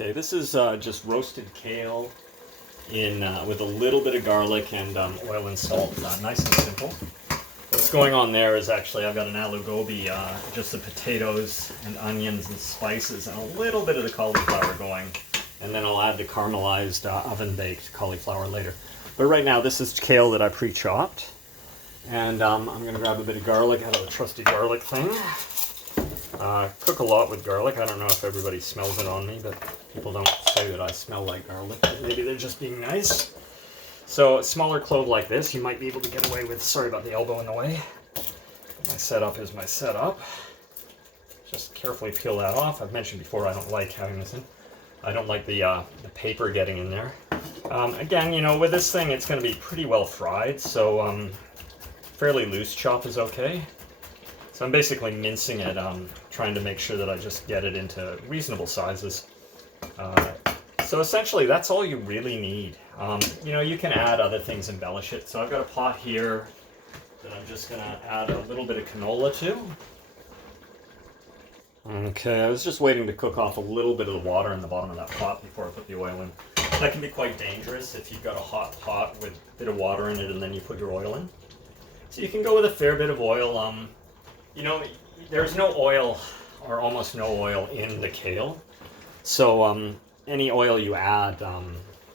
Okay, this is just roasted kale in with a little bit of garlic and oil and salt. Nice and simple. What's going on there is actually I've got an aloo gobi, just the potatoes and onions and spices and a little bit of the cauliflower going. And then I'll add the caramelized oven-baked cauliflower later. But right now this is kale that I pre-chopped. And I'm going to grab a bit of garlic out of the trusty garlic thing. Cook a lot with garlic. I don't know if everybody smells it on me, but people don't say that I smell like garlic. Maybe they're just being nice. So a smaller clove like this, you might be able to get away with. Sorry about the elbow in the way. My setup is my setup. Just carefully peel that off. I've mentioned before I don't like having this in. I don't like the paper getting in there. Again, you know, with this thing, it's going to be pretty well fried, so fairly loose chop is okay. So I'm basically mincing it, trying to make sure that I just get it into reasonable sizes. So essentially, that's all you really need. You know, you can add other things, embellish it. So I've got a pot here that I'm just going to add a little bit of canola to. Okay, I was just waiting to cook off a little bit of the water in the bottom of that pot before I put the oil in. That can be quite dangerous if you've got a hot pot with a bit of water in it and then you put your oil in. So you can go with a fair bit of oil. You know, there's no oil or almost no oil in the kale. So any oil you add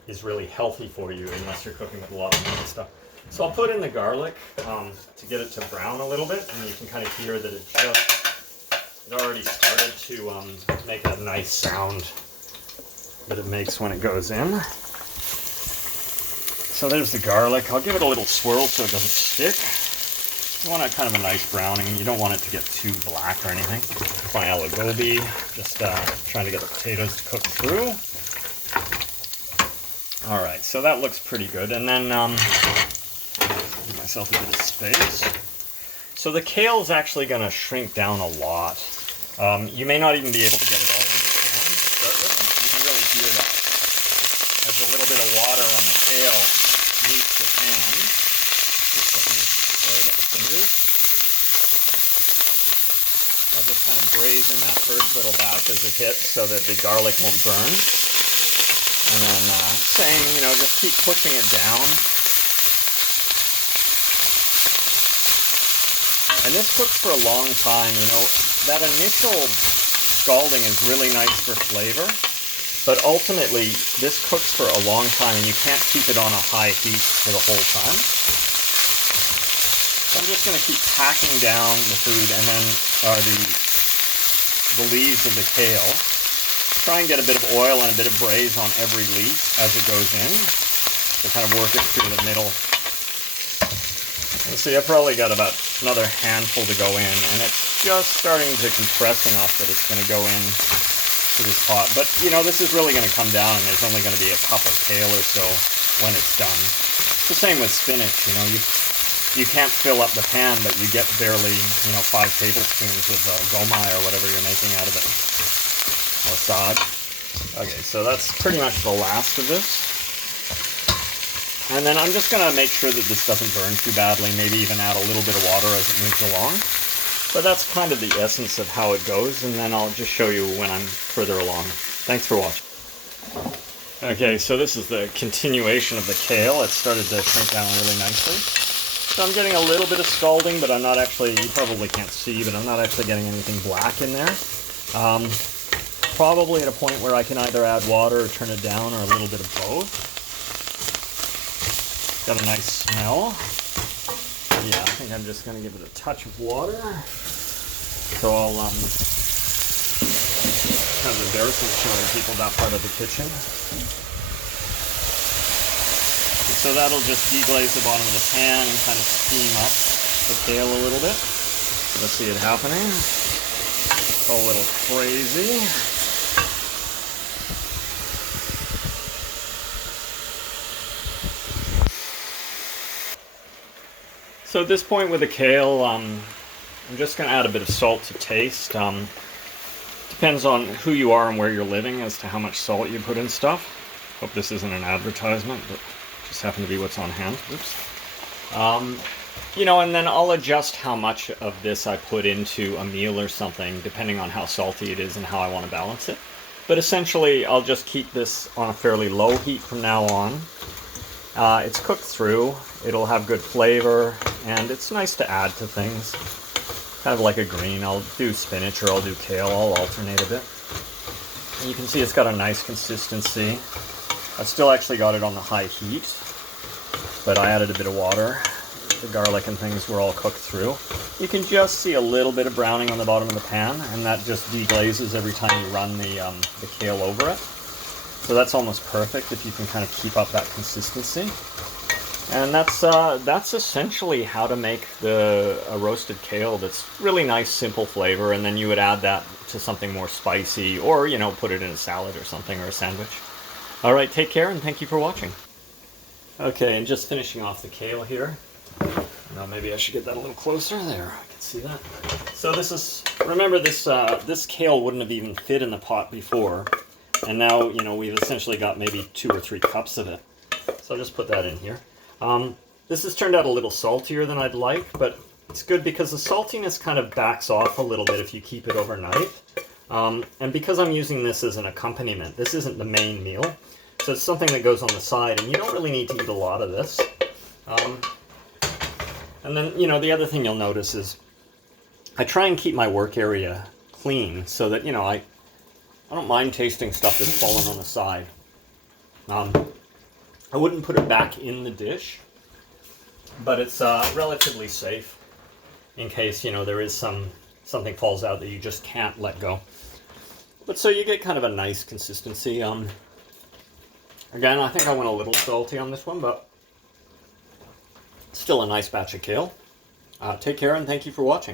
is really healthy for you unless you're cooking with a lot of meat and stuff. So I'll put in the garlic to get it to brown a little bit, and you can kind of hear that it already started to make that nice sound that it makes when it goes in. So there's the garlic. I'll give it a little swirl so it doesn't stick. You want kind of a nice browning. You don't want it to get too black or anything. My aloo gobi, just trying to get the potatoes to cook through. All right, so that looks pretty good. And then give myself a bit of space. So the kale is actually going to shrink down a lot. You may not even be able to get it all in the pan to start with. You can really hear that as a little bit of water on the kale meets the pan. Sorry about the fingers. I'll just kind of braise in that first little batch as it hits so that the garlic won't burn. And then you know, just keep pushing it down. And this cooks for a long time, you know. That initial scalding is really nice for flavor, but ultimately this cooks for a long time and you can't keep it on a high heat for the whole time. So I'm just going to keep packing down the food and then the leaves of the kale. Try and get a bit of oil and a bit of braise on every leaf as it goes in. So kind of work it through the middle. And see, I've probably got about another handful to go in, and it's just starting to compress enough that it's going to go in to this pot. But, you know, this is really going to come down, and there's only going to be a cup of kale or so when it's done. It's the same with spinach, you know. You can't fill up the pan, but you get barely, you know, 5 tablespoons of gomai or whatever you're making out of it. Or sag. Okay, so that's pretty much the last of this. And then I'm just going to make sure that this doesn't burn too badly, maybe even add a little bit of water as it moves along. But that's kind of the essence of how it goes, and then I'll just show you when I'm further along. Thanks for watching. Okay, so this is the continuation of the kale. It started to shrink down really nicely. So I'm getting a little bit of scalding, but I'm not actually, you probably can't see, but I'm not actually getting anything black in there. Probably at a point where I can either add water or turn it down, or a little bit of both. Got a nice smell. Yeah, I think I'm just going to give it a touch of water. So I'll, kind of embarrassing showing people that part of the kitchen. So that'll just deglaze the bottom of the pan and kind of steam up the kale a little bit. Let's see it happening. It's all a little crazy. So at this point with the kale, I'm just going to add a bit of salt to taste. Depends on who you are and where you're living as to how much salt you put in stuff. Hope this isn't an advertisement, but just happen to be what's on hand. Oops. You know, and then I'll adjust how much of this I put into a meal or something, depending on how salty it is and how I want to balance it. But essentially, I'll just keep this on a fairly low heat from now on. It's cooked through, it'll have good flavor, and it's nice to add to things. Kind of like a green, I'll do spinach or I'll do kale, I'll alternate a bit. And you can see it's got a nice consistency. I've still actually got it on the high heat, but I added a bit of water. The garlic and things were all cooked through. You can just see a little bit of browning on the bottom of the pan, and that just deglazes every time you run the kale over it. So that's almost perfect if you can kind of keep up that consistency. And that's essentially how to make a roasted kale that's really nice, simple flavor, and then you would add that to something more spicy, or, you know, put it in a salad or something, or a sandwich. All right, take care, and thank you for watching. Okay, and just finishing off the kale here. Now maybe I should get that a little closer. There, I can see that. So this is, remember this, this kale wouldn't have even fit in the pot before. And now, you know, we've essentially got maybe 2 or 3 cups of it. So I'll just put that in here. This has turned out a little saltier than I'd like, but it's good because the saltiness kind of backs off a little bit if you keep it overnight. And because I'm using this as an accompaniment, this isn't the main meal. So it's something that goes on the side, and you don't really need to eat a lot of this. And then, you know, the other thing you'll notice is I try and keep my work area clean so that, you know, I don't mind tasting stuff that's fallen on the side. I wouldn't put it back in the dish, but it's relatively safe in case, you know, there is something falls out that you just can't let go. But so you get kind of a nice consistency. Again, I think I went a little salty on this one, but still a nice batch of kale. Take care, and thank you for watching.